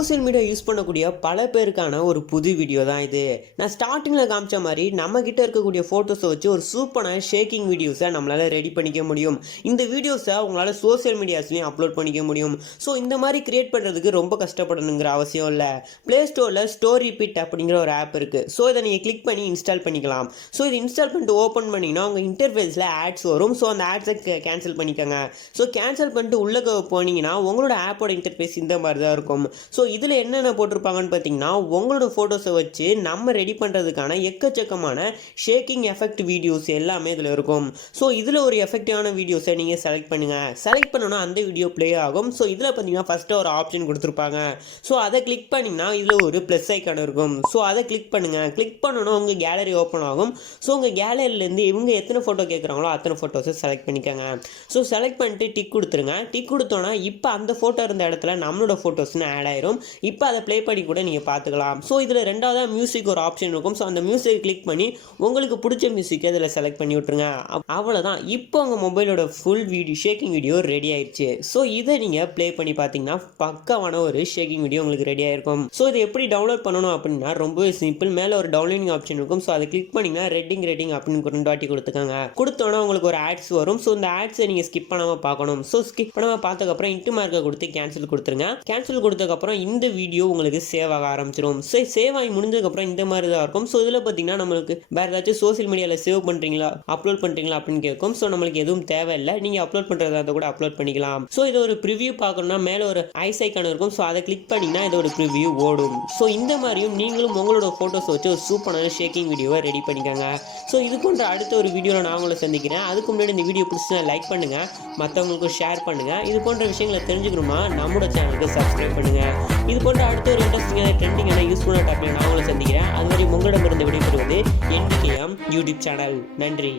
Social media use பண்ணக்கூடிய பல பேருக்கான ஒரு புது வீடியோ தான் இது. நான் ஸ்டார்டிங்கில் காமிச்ச மாதிரி நம்மக்கிட்ட இருக்கக்கூடிய ஃபோட்டோஸை வச்சு ஒரு சூப்பரான ஷேக்கிங் வீடியோஸை நம்மளால் ரெடி பண்ணிக்க முடியும். இந்த வீடியோஸை உங்களால் சோசியல் மீடியாஸ்லையும் அப்லோட் பண்ணிக்க முடியும். ஸோ இந்த மாதிரி கிரியேட் பண்ணுறதுக்கு ரொம்ப கஷ்டப்படணுங்கிற அவசியம் இல்லை. ப்ளே ஸ்டோரில் ஸ்டோரி பிட் அப்படிங்கிற ஒரு ஆப் இருக்குது. ஸோ இதை நீங்கள் கிளிக் பண்ணி இன்ஸ்டால் பண்ணிக்கலாம். ஸோ இது இன்ஸ்டால் பண்ணிட்டு ஓப்பன் பண்ணிங்கன்னா உங்கள் இன்டர்ஃபேஸில் ஆட்ஸ் வரும். ஸோ அந்த ஆட்ஸை கேன்சல் பண்ணிக்கோங்க. ஸோ கேன்சல் பண்ணிட்டு உள்ளே போனீங்கன்னா உங்களோட ஆப்போட இன்டர்ஃபேஸ் இந்த மாதிரி தான் இருக்கும். ஸோ இதில் என்னென்ன போட்டிருப்பாங்கன்னு பார்த்தீங்கன்னா உங்களோட ஃபோட்டோஸை வச்சு நம்ம ரெடி பண்ணுறதுக்கான எக்கச்சக்கமான ஷேக்கிங் எஃபெக்ட் வீடியோஸ் எல்லாமே இதில் இருக்கும். ஸோ இதில் ஒரு எஃபெக்டிவான வீடியோஸை நீங்கள் செலக்ட் பண்ணுங்கள். செலக்ட் பண்ணோன்னா அந்த வீடியோ ப்ளே ஆகும். ஸோ இதில் பார்த்தீங்கன்னா ஃபஸ்ட்டு ஒரு ஆப்ஷன் கொடுத்துருப்பாங்க. ஸோ அதை கிளிக் பண்ணிங்கன்னா இதில் ஒரு ப்ளஸ் ஐக்கான் இருக்கும். ஸோ அதை கிளிக் பண்ணுங்கள். கிளிக் பண்ணணும் உங்கள் கேலரி ஓப்பன் ஆகும். ஸோ உங்கள் கேலரியிலேருந்து இவங்க எத்தனை ஃபோட்டோ கேட்குறாங்களோ அத்தனை ஃபோட்டோஸை செலக்ட் பண்ணிக்கோங்க. ஸோ செலக்ட் பண்ணிட்டு டிக் கொடுத்துருங்க. டிக் கொடுத்தோன்னா இப்போ அந்த ஃபோட்டோ இருந்த இடத்துல நம்மளோட ஃபோட்டோஸ்னு ஆட் ஆயிரும். இப்போ அதை ப்ளே பண்ணி கூட நீங்கள் பார்த்துக்கலாம். ஸோ இதில் ரெண்டாவதாக மியூசிக் ஒரு ஆப்ஷன் இருக்கும். ஸோ அந்த மியூசிக் கிளிக் பண்ணி உங்களுக்கு பிடிச்ச மியூசிக்கை அதில் செலக்ட் பண்ணி விட்ருங்க. அவ்வளோதான். இப்போ உங்கள் மொபைலோட full video shaking video ready ஆயிடுச்சு. ஸோ இதை நீங்கள் ப்ளே பண்ணி பார்த்தீங்கன்னா பக்காவான ஒரு ஷேக்கிங் வீடியோ உங்களுக்கு ரெடி ஆயிருக்கும். ஸோ இதை எப்படி டவுன்லோட் பண்ணணும் அப்படின்னா ரொம்பவே சிம்பிள். மேலே ஒரு டவுன்லோடிங் ஆப்ஷன் இருக்கும். ஸோ அதை கிளிக் பண்ணிங்கன்னா ரெட்டிங் அப்படின்னு 2 வாட்டி கொடுத்துக்காங்க. கொடுத்தோன்னா உங்களுக்கு ஒரு ஆட்ஸ் வரும். ஸோ இந்த ஆட்ஸை நீங்கள் ஸ்கிப் பண்ணாமல் பார்க்கணும். ஸோ ஸ்கிப் பண்ணாமல் பார்த்ததுக்கப்புறம் இன்ட்டு மார்க்கை கொடுத்து கேன்சல் கொடுத்துருங்க. கேன்சல் கொடுத்ததுக்கப்புறம் இந்த வீடியோ உங்களுக்கு சேவ் ஆக ஆரம்பிச்சிடும். சேவ் ஆகி முடிஞ்சதுக்கப்புறம் இந்த மாதிரி தான் இருக்கும். ஸோ இதில் பார்த்தீங்கன்னா நம்மளுக்கு வேறு ஏதாச்சும் சோசியல் மீடியாவில் சேவ் பண்ணுறீங்களா அப்லோட் பண்ணுறீங்களா அப்படின்னு கேட்கும். ஸோ நம்மளுக்கு எதுவும் தேவையில்லை. நீங்கள் அப்லோட் பண்ணுறதா இருந்தால் கூட அப்லோட் பண்ணிக்கலாம். ஸோ இதை ஒரு ப்ரிவியூ பார்க்கணும்னா மேலே ஒரு ஐஸ் ஐக்கான் இருக்கும். ஸோ அதை கிளிக் பண்ணிங்கன்னா இதோட ப்ரிவியூ ஓடும். ஸோ இந்த மாதிரியும் நீங்களும் உங்களோட ஃபோட்டோஸ் வச்சு ஒரு சூப்பரான ஷேக்கிங் வீடியோவை ரெடி பண்ணிக்கோங்க. ஸோ இது போன்ற அடுத்த ஒரு வீடியோவில் நான் உங்களை சந்திக்கிறேன். அதுக்கு முன்னாடி இந்த வீடியோ பிடிச்சினா லைக் பண்ணுங்கள், மற்றவங்களுக்கும் ஷேர் பண்ணுங்கள். இது போன்ற விஷயங்களை தெரிஞ்சுக்கணுமா நம்மளோட சேனலுக்கு சப்ஸ்கிரைப் பண்ணுங்கள். இது போன்ற அடுத்த ஒரு இன்ட்ரெஸ்டிங்கான ட்ரெண்டிங்கான யூஸ்ஃபுல்லான டாபிக் நான் உங்களை சந்திக்கிறேன். அதுவரை உங்களிடமிருந்து விடைபெறுவது NVKM யூடியூப் சேனல். நன்றி.